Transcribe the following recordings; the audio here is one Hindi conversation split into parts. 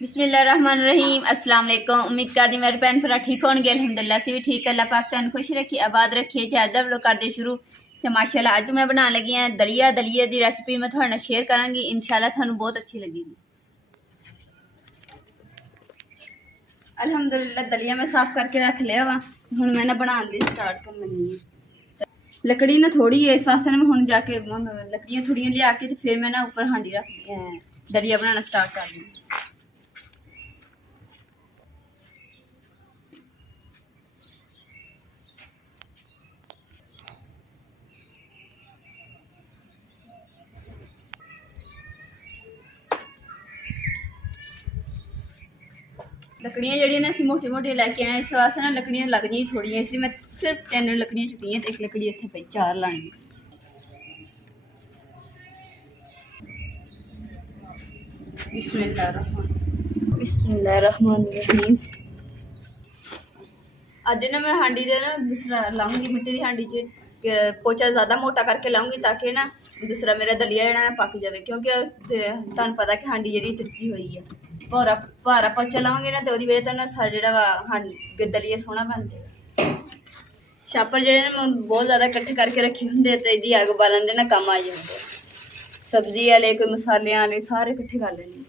बिस्मिल्लाहिर्रहमानिर्रहीम। अस्सलाम वालेकुम। उम्मीद करदी मेरे भैन भरा ठीक होंगे। अल्हम्दुलिल्लाह से भी ठीक। अल्लाह पाक तन खुश रखी आबाद रखिए। ज्यादा लोग करते शुरू तो माशाल्लाह अज मैं बनाने लगी हाँ दलिया। दलिया की रेसिपी मैं थोड़े नाल शेयर करांगी, इंशाल्लाह थानू बहुत अच्छी लगेगी। अल्हम्दुलिल्लाह दलिया मैं साफ करके रख लिया वा। हुण मैं ना बनाने दी स्टार्ट करन लगी हां। लकड़ी ना थोड़ी है, इस वास्ते मैं हुण जाके लकड़ियां थोड़ियां लिया के ते फिर मैं ना ऊपर हांडी रख दलिया बनाना स्टार्ट कर दी। लकड़ियाँ जड़ियाँ ने असं मोटी मोटी लैके आए, इस वास्ते ना लकड़ियाँ लग जी थोड़ियां, इसलिए मैं सिर्फ 3 लकड़ियाँ चुकियां, एक लकड़ी इतने पई, 4 लानी। बिस्मिल्लाहिर्रहमानिर्रहीम। अज ना मैं हांडी दे ना दूसरा लाऊंगी, मिट्टी की हांडी च पोचा ज़्यादा मोटा करके लाऊंगी ताकि ना दूसरा मेरा दलिया जो पक जाए, क्योंकि तुहानू पता कि हांडी जी तिरकी हुई है। भारा पोचा लाऊंगी ना तो वजह तो ना जो दलिया सोहना बन जाएगा। छापर जो बहुत ज़्यादा कट्ठे करके रखे होंगे तो यदि अग बालन दे ना कम आ जाते। सब्जी वाले कोई मसाले वाले सारे कट्ठे कर लेने।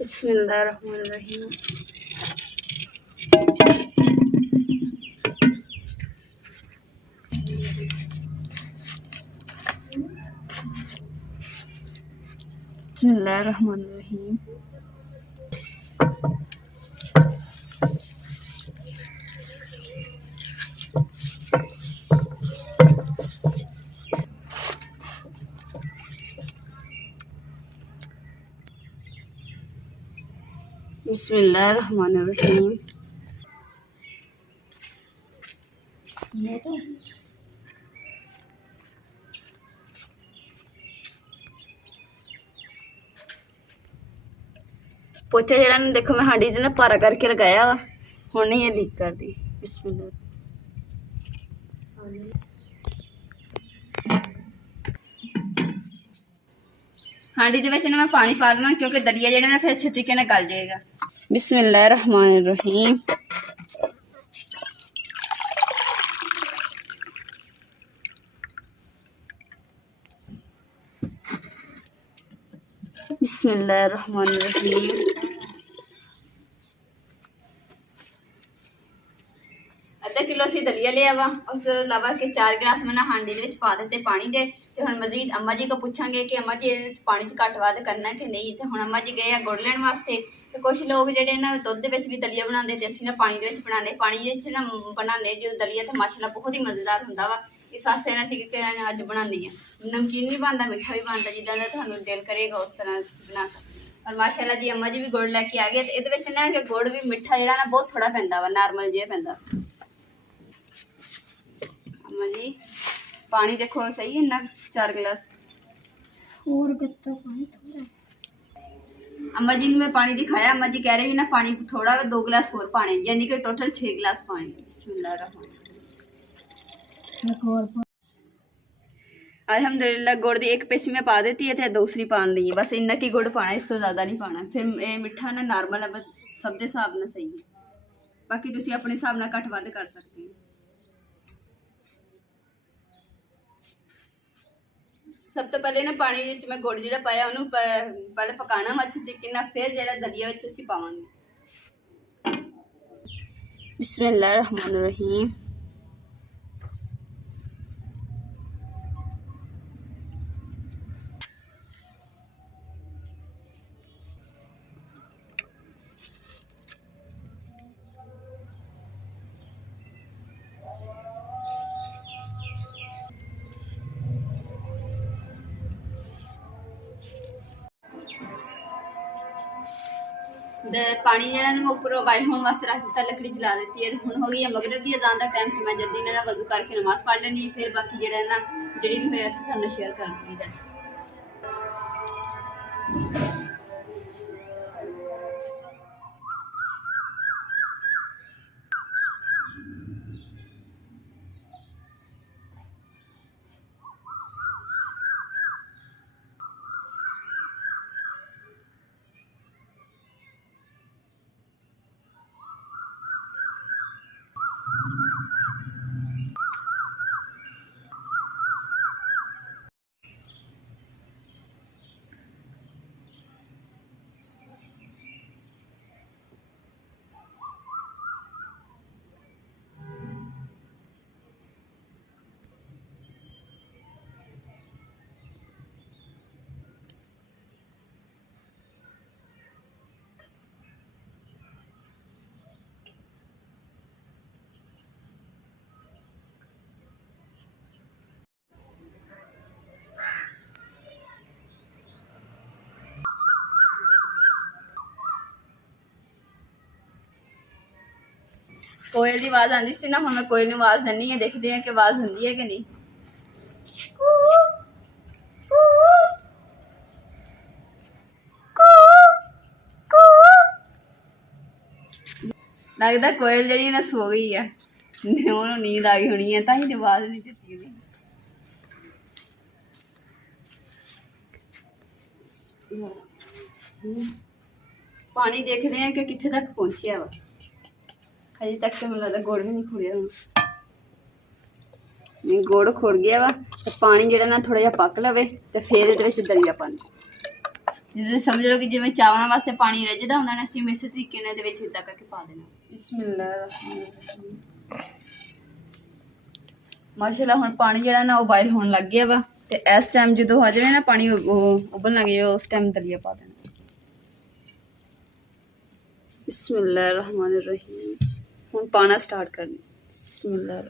बिस्मिल्लाहिर्रहमानिर्रहीम। बिस्मिल्लाहिर्रहमानिर्रहीम। बिस्मिल्लाहिर्रहमानिर्रहीम। पोचा जरा देखो मैं हांडी ना पारा करके लगाया वा, हुण नहीं ये लीक कर दी। बिस्मिल्लाह। हांडी दे विच ना मैं पानी पा दूंगा क्योंकि दलिया जेड़ा ना फिर अच्छे तरीके नाल गल जाएगा। बिस्मिल्लाहिर्रहमानिर्रहीम। बिस्मिल्लाहिर्रहमानिर्रहीम। आधा किलो असी दलिया लिया वा, उस अलावा के 4 गिलास मैं हांडी दे पा दिते पानी दे। ते हुण मजीद अम्मा जी को पूछांगे कि अम्मा जी पानी च घट वध करना कि नहीं। ते हुण अम्मा जी गए गुड़ लैण वास्ते। ते कुछ लोग जेडे ना दुध दे विच भी दलिया बनांदे ते असीं ना पानी दे विच बनाने। पानी विच ना बनाने जो दलिया ते माशाअल्लाह बहुत ही मज़ेदार हुंदा वा। इस वास्ते ना असीं अज बनाने आ। नमकीन भी बनदा, मिठा भी बनदा, जिद्दां दा तुहानूं दिल करेगा उस तरह बना सकदे। और माशाअल्लाह जी अम्मा जी भी गुड़ लैके आ गए। ते इहदे विच ना कि गुड़ भी मिठा जेहड़ा ना बहुत थोड़ा पैंदा वा, नॉर्मल जिहा पैंदा। अम्मा जी पानी देखो सही है ना, 4 गिलास और पानी थोड़ा। अम्मा जी ने मैं पानी दिखाया, अम्मा जी कह रहे हैं ना पानी थोड़ा 2 गिलास और पानी, यानी कि टोटल 6 गिलास पानी। बिस्मिल्लाहिर्रहमानिर्रहीम। अल्हम्दुलिल्लाह गुड़ दी एक पेसी मैं पा देती है, दूसरी पान ली है। बस इन्ना की गुड़ पाना, इस तो ज़्यादा नहीं पाना। फिर ये मिठा ना नॉर्मल है, बस सब दे हिसाब नाल सही है। बाकी तुसीं अपने हिसाब नाल घट वध कर सकते हो। सब तो पहले ना पानी मैं गुड़ जो पाया उन्होंने पहले पकाना वा अच्छे तरीके नाल, फिर जो दलिया उसी पावांगे। बिस्मिल्लाहिर्रहमानिर्रहीम। पानी जो मैं उपर बॉयल होने वास्ते रख दिता, लकड़ी जला दी है। हुण हो गई है मगरब की अजान का टाइम, तो मैं जल्दी ना वजू करके नमाज पढ़ लेनी है। फिर बाकी जो ना खिचड़ी भी होया तो तुहानू शेयर कर लूँगी रेसिपी। कोयल की आवाज आती सी ना, हुण मैं कोयल नूं आवाज दिंदी है, देखते हैं कि आवाज आती है कि नहीं। लगता कोयल जी ना सो गई है, उन्होंने नींद आ गई होनी है, तां ही आवाज नहीं दी उन्हें। पानी देखते हैं कि कित्थे तक पहुंचिया वा। अजे तक तो मुझे लगता गुड़ भी नहीं खुड़िया, गुड़ खुड़ गया वा। तो पानी जो ना थोड़ा जिहा पक लवे तो फिर ये दलिया पानी, जिसे समझ लो कि जिवें चावलों वास्ते पानी रिझदा हुंदा ना, असीं इस तरीके नाल इदां करके पा देना। बिस्मिल्लाह। माशाअल्लाह हुण पानी जिहड़ा ना उबाइल होण लग गया वा, ते इस टाइम जो आ जाए ना पानी उबलण लग जाए, उस टाइम दलिया पा देना। बिस्मिल्लाहिर्रहमानिर्रहीम। हुण पाना स्टार्ट करना। बिस्मिल्लाह।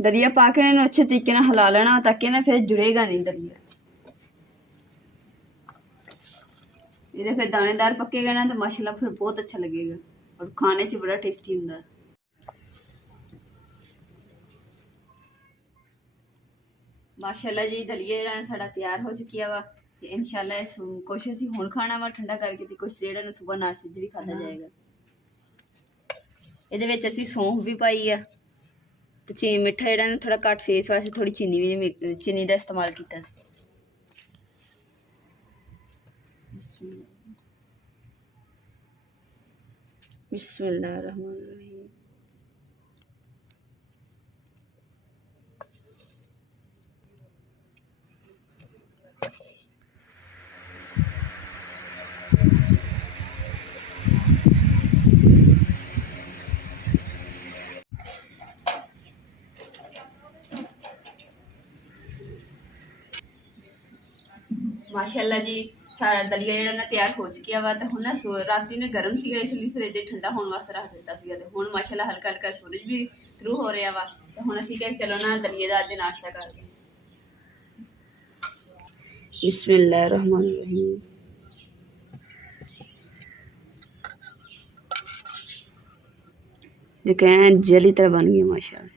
दलिया पा के इन्हूं अच्छे तरीके नाल हिला लेना, ताकि ना फिर जुड़ेगा नहीं दलिया। ये फिर दानेदार पकेगा ना तो माशाल्लाह फिर बहुत अच्छा लगेगा और खाने च बड़ा टेस्टी हुंदा। माशाल्लाह जी दलिया जिहड़ा साडा तैयार हो चुकी है वा, ते इंशाल्लाह इस कुछ असीं हुण खाना वा ठंडा करके, ते कुछ जिहड़ा ना सुबह नाश्ते च भी खाधा जाएगा। इहदे विच असीं सौंफ भी पाई है, ते मिठा जिहड़ा ना थोड़ा घट सी, इस वास्ते थोड़ी चीनी दा इस्तेमाल कीता सी। बिस्मिल्लाहिर्रहमानिर्रहीम। माशाल्लाह जी सारा दलिया जिहड़ा ना तैयार हो चुकिया वा। तो हुण ना राती ने गर्म सीगा, इसलिए फिर इहदे ठंडा होने वास्ते रख दिता सीगा। ते हुण माशाल्लाह हल्का हल्का सूरज भी थ्रू हो रहा वा। तो हुण असीं क्या चलो ना दलिए दा अज नाश्ता करदे हां। बिस्मिल्लाहिर्रहमानिर्रहीम। देखें जली तरह बन गई माशाल्लाह।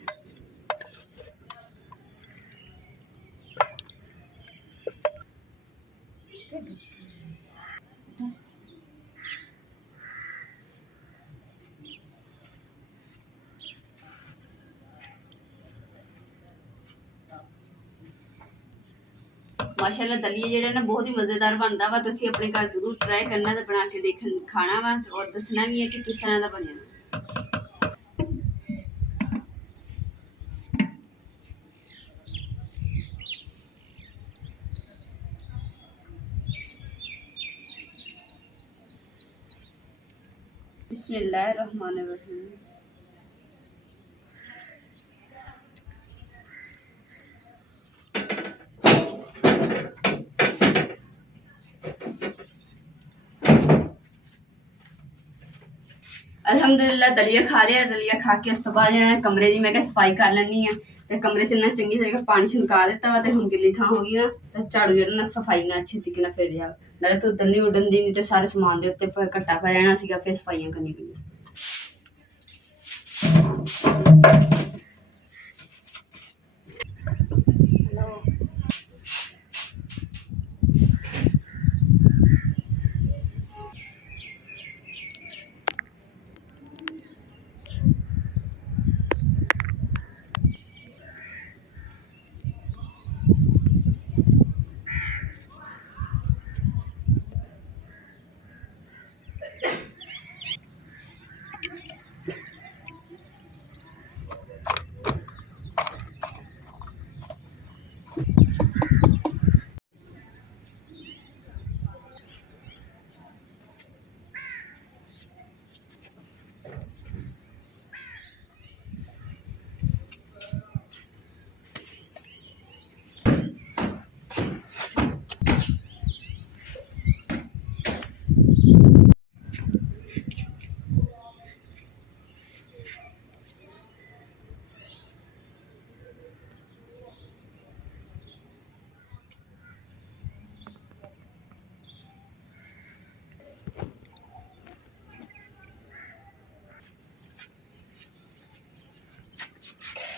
माशाल्लाह दलिया जिहड़ा ना बहुत ही मज़ेदार बनता वा। तुसीं अपने घर जरूर ट्राई करना, तो बना के देखन खाना वा, और दसना भी है कि किस तरह का बनिया। बिस्मिल्लाहिर्रहमानिर्रहीम। अल्हम्दुलिल्लाह दलिया खा लिया। दलिया खा के उस तो बाद कमरे की मैं सफाई कर लैनी है। ਤੇ ਕਮਰੇ 'ਚ ਨਾ ਚੰਗੀ ਤਰ੍ਹਾਂ ਪਾਣੀ ਛਿਣਕਾ ਦਿੱਤਾ ਵਾ ਤੇ ਹੁਣ ਗਿੱਲੀ ਥਾਂ ਹੋ ਗਈ ਨਾ ਤੇ ਝਾੜੂ ਜਿਹੜਾ ਨਾ ਸਫਾਈ ਨਾਲ ਅੱਛੇ ਤਰੀਕੇ ਨਾਲ ਫਿਰ ਜਾ ਨਾਲੇ ਧੁੱਦ ਨਹੀਂ ਉੱਡਣ ਦੀ, ਨਹੀਂ ਤੇ ਸਾਰੇ ਸਮਾਨ ਦੇ ਉੱਤੇ ਘੱਟਾ ਪੈ ਜਾਣਾ ਸੀਗਾ, ਫਿਰ ਸਫਾਈਆਂ ਕਰਨੀ ਪਈਆਂ।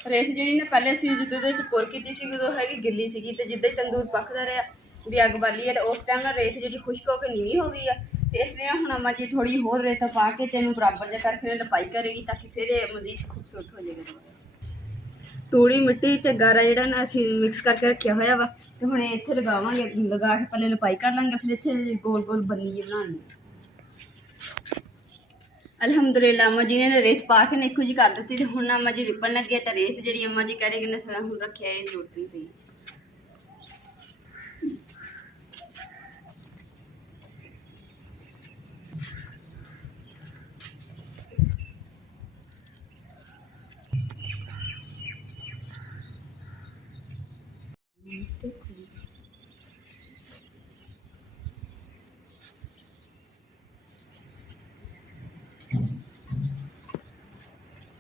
ਰੇਤ ਜਿਹੜੀ ਨਾ ਪਹਿਲੇ ਅਸੀਂ ਜਦੋਂ ਉਹਦੇ ਵਿੱਚ ਪੁਰ ਕੀਤੀ ਸੀ ਉਦੋਂ ਹੈਗੀ ਗਿੱਲੀ ਸੀਗੀ ਤੇ ਜਿੱਦਾਂ ਹੀ ਤੰਦੂਰ ਪੱਕਦਾ ਰਿਹਾ ਵੀ ਅੱਗ ਬਾਲੀ ਹੈ ਤੇ ਉਸ ਟਾਈਮ ਨਾਲ ਰੇਤ ਜਿਹੜੀ ਖੁਸ਼ਕ ਹੋ ਕੇ ਨੀਵੀਂ ਹੋ ਗਈ ਆ ਤੇ ਇਸ ਲਈ ਹੁਣ ਅੰਮਾ ਜੀ ਥੋੜੀ ਹੋਰ ਰੇਤ ਪਾ ਕੇ ਤੇ ਇਹਨੂੰ ਬਰਾਬਰ ਜਿਹਾ ਕਰਕੇ ਲਪਾਈ ਕਰੇਗੀ ਤਾਂ ਕਿ ਫਿਰ ਇਹ ਮਜ਼ੀਦ ਖੂਬਸੂਰਤ ਹੋ ਜਾਏਗਾ। ਤੂੜੀ ਮਿੱਟੀ ਤੇ ਗਾਰਾ ਜਿਹੜਾ ਨਾ ਅਸੀਂ ਮਿਕਸ ਕਰਕੇ ਰੱਖਿਆ ਹੋਇਆ ਵਾ ਤੇ ਹੁਣ ਇੱਥੇ ਲਗਾਵਾਂਗੇ, ਲਗਾ ਕੇ ਪਹਿਲੇ ਲਪਾਈ ਕਰ ਲਾਂਗੇ, ਫਿਰ ਇੱਥੇ ਗੋਲ ਗੋਲ ਬੰਨੀ ਜੀ ਬਣਾਉਣੀ। ਅਲਹਮਦੁਲਿਲਾ ਅੰਮਾ ਜੀ ਨੇ ਰੇਤ ਪਾ ਕੇ ਇੱਕੋ ਜੀ ਕਰ ਦਿੱਤੀ ਤੇ ਹੁਣ ਅੰਮਾ ਜੀ ਲਿਪਣ ਲੱਗੇ ਤਾਂ ਰੇਤ ਜਿਹੜੀ ਅੰਮਾ ਜੀ ਕਹਿ ਰਹੇ ਕਿ ਸਾਰਾ ਹੁਣ ਰੱਖਿਆ ਇਹ ਜ਼ਰੂਰਤ ਨਹੀਂ ਪਈ।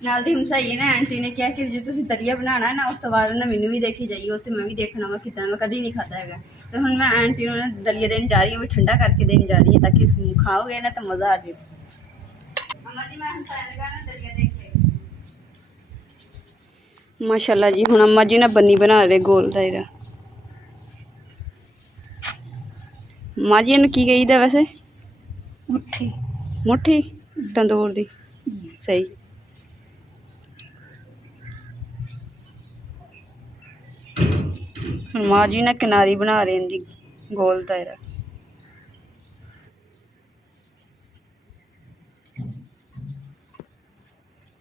ਨਾਲ ਦੀ ਹਮਸਾਈ ਨਾ ਆਂਟੀ ਨੇ ਕਿਹਾ ਕਿ ਜੇ ਤੁਸੀਂ ਦਲੀਆ ਬਣਾਉਣਾ ਨਾ ਉਸ ਤੋਂ ਬਾਅਦ ਨਾ ਮੈਨੂੰ ਵੀ ਦੇਖੀ ਜਾਈਓ ਤੇ ਮੈਂ ਵੀ ਦੇਖਣਾ ਵਾ ਕਿੱਦਾਂ, ਮੈਂ ਕਦੀ ਨਹੀਂ ਖਾਧਾ ਹੈਗਾ ਤੇ ਹੁਣ ਮੈਂ ਆਂਟੀ ਨੂੰ ਨਾ ਦਲੀਆ ਦੇਣ ਜਾ ਰਹੀ ਹਾਂ, ਵੀ ਠੰਡਾ ਕਰਕੇ ਦੇਣ ਜਾ ਰਹੀ ਹਾਂ ਤਾਂ ਕਿ ਖਾਓਗੇ ਨਾ ਤਾਂ ਮਜ਼ਾ ਆ ਜਾਏ। ਅੰਮਾ ਜੀ ਮੈਂ ਹਮਸਾਈ ਲਗਾ ਨਾ ਦਲੀਆ ਦੇਖ ਕੇ ਮਾਸ਼ਾਅੱਲਾ ਜੀ ਹੁਣ ਅੰਮਾ ਜੀ ਨਾ ਬੰਨੀ ਬਣਾ ਰਹੇ ਗੋਲ ਦਾਇਰਾ। ਮਾਂ ਜੀ ਇਹਨੂੰ ਕੀ ਕਹੀਦਾ ਵੈਸੇ? ਮੁੱਠੀ। ਮੁੱਠੀ ਤੰਦੂਰ ਦੀ, ਸਹੀ। ਹੁਣ ਮਾਂ ਜੀ ਨਾ ਕਿਨਾਰੀ ਬਣਾ ਰਹੇ ਇਹਦੀ ਗੋਲ ਦਾਇਰਾ।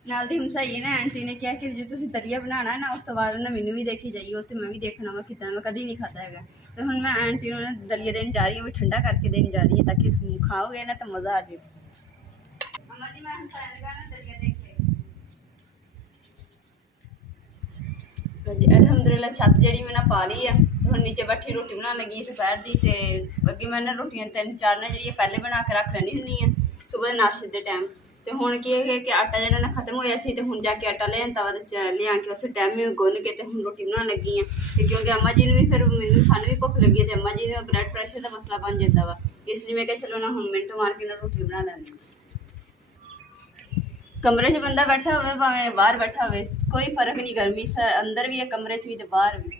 ਨਾਲ ਦੀ ਹਮਸਾਈ ਨਾ ਆਂਟੀ ਨੇ ਕਿਹਾ ਕਿ ਜੇ ਤੁਸੀਂ ਦਲੀਆ ਬਣਾਉਣਾ ਨਾ ਉਸ ਤੋਂ ਬਾਅਦ ਨਾ ਮੈਨੂੰ ਵੀ ਦੇਖੀ ਜਾਈਓ ਤੇ ਮੈਂ ਵੀ ਦੇਖਣਾ ਵਾ ਕਿੱਦਾਂ, ਮੈਂ ਕਦੀ ਨਹੀਂ ਖਾਧਾ ਹੈਗਾ ਤੇ ਹੁਣ ਮੈਂ ਆਂਟੀ ਨੂੰ ਨਾ ਦਲੀਆ ਦੇਣ ਜਾ ਰਹੀ ਹਾਂ, ਵੀ ਠੰਡਾ ਕਰਕੇ ਦੇਣ ਜਾ ਰਹੀ ਹਾਂ ਤਾਂ ਕਿ ਖਾਓਗੇ ਨਾ ਤਾਂ ਮਜ਼ਾ ਆ ਜਾਏ। ਅੰਮਾ ਜੀ ਮੈਂ ਹਮਸਾਈ ਲਗਾ ਨਾ ਦਲੀਆ ਦੇਖ ਕੇ ਅਲਹਮਦੁਲਿਲਾ ਛੱਤ ਜਿਹੜੀ ਮੈਂ ਨਾ ਪਾ ਲਈ ਆ ਤੇ ਹੁਣ ਨੀਚੇ ਬੈਠੀ ਰੋਟੀ ਬਣਾਉਣ ਲੱਗੀ ਦੁਪਹਿਰ ਦੀ। ਤੇ ਅੱਗੇ ਮੈਂ ਨਾ ਰੋਟੀਆਂ 3-4 ਨਾ ਜਿਹੜੀਆਂ ਪਹਿਲੇ ਬਣਾ ਕੇ ਰੱਖ ਲੈਣੀ ਹੁੰਦੀ ਆ ਸਵੇਰ ਦੇ ਨਾਸ਼ਤੇ ਦੇ ਟਾਈਮ। ਤੇ ਹੁਣ ਕੀ ਹੈ ਕਿ ਆਟਾ ਜਿਹੜਾ ਨਾ ਖਤਮ ਹੋਇਆ ਸੀ ਤੇ ਹੁਣ ਜਾ ਕੇ ਆਟਾ ਲਿਆਂਦਾ ਵਾ ਤੇ ਲਿਆ ਕੇ ਉਸ ਟਾਈਮ ਹੀ ਗੁੰਨ ਕੇ ਤੇ ਹੁਣ ਰੋਟੀ ਬਣਾਉਣ ਲੱਗੀ ਆ। ਤੇ ਕਿਉਂਕਿ ਅੰਮਾ ਜੀ ਨੂੰ ਵੀ ਫਿਰ ਮੈਨੂੰ ਸਾਨੂੰ ਵੀ ਭੁੱਖ ਲੱਗੀ ਤੇ ਅੰਮਾ ਜੀ ਨੂੰ ਬਲੱਡ ਪ੍ਰੈਸ਼ਰ ਦਾ ਮਸਲਾ ਬਣ ਜਾਂਦਾ ਵਾ, ਇਸ ਲਈ ਮੈਂ ਕਿਹਾ ਚਲੋ ਨਾ ਹੁਣ ਮਿੰਟ ਮਾਰ ਕੇ ਨਾ ਰੋਟੀ ਬਣਾ ਲੈਂਦੀ। ਕਮਰੇ 'ਚ ਬੰਦਾ ਬੈਠਾ ਹੋਵੇ ਭਾਵੇਂ ਬਾਹਰ ਬੈਠਾ ਹੋਵੇ ਕੋਈ ਫਰਕ ਨਹੀਂ, ਗਰਮੀ ਅੰਦਰ ਵੀ ਹੈ ਕਮਰੇ 'ਚ ਵੀ ਤੇ ਬਾਹਰ ਵੀ।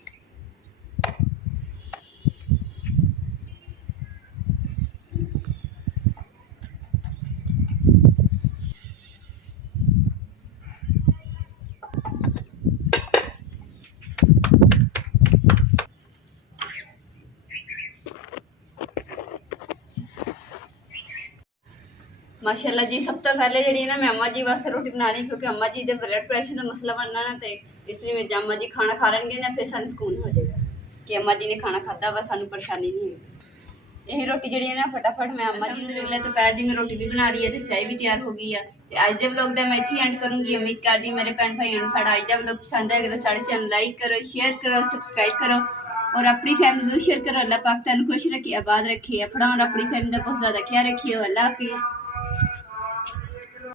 माशाल्लाह जी सब तो पहले जी ना मैं अम्मा जी वास्ते रोटी बना रही क्योंकि अम्मा जी ब्लड प्रेशर का मसला बनना ना तो इसलिए मैं अम्मा जी खाना खा लेंगे ना फिर सानू सुकून हो जाएगा कि अम्मा जी ने खाना खादा वा सानू परेशानी नहीं है। यही रोटी जी ना फटाफट मैं अम्मा जी ने दोपहर की मैं रोटी भी बना रही है तो चाय भी तैयार हो गई है। तो अज के व्लॉग का मैं इत्थे एंड करूँगी। उम्मीद करती मेरे भैन भाइयों को साडा अज का व्लॉग पसंद आएगा तो साडे चैनल लाइक करो, शेयर करो, सबसक्राइब करो और अपनी फैमिली जरूर शेयर करो। अल्लाह पाक तुहानू खुश रखे, आबाद रखे, अपना और अपनी फैमिली का बहुत ज़्यादा ख्याल रखिए। अल्लाह हाफिज़।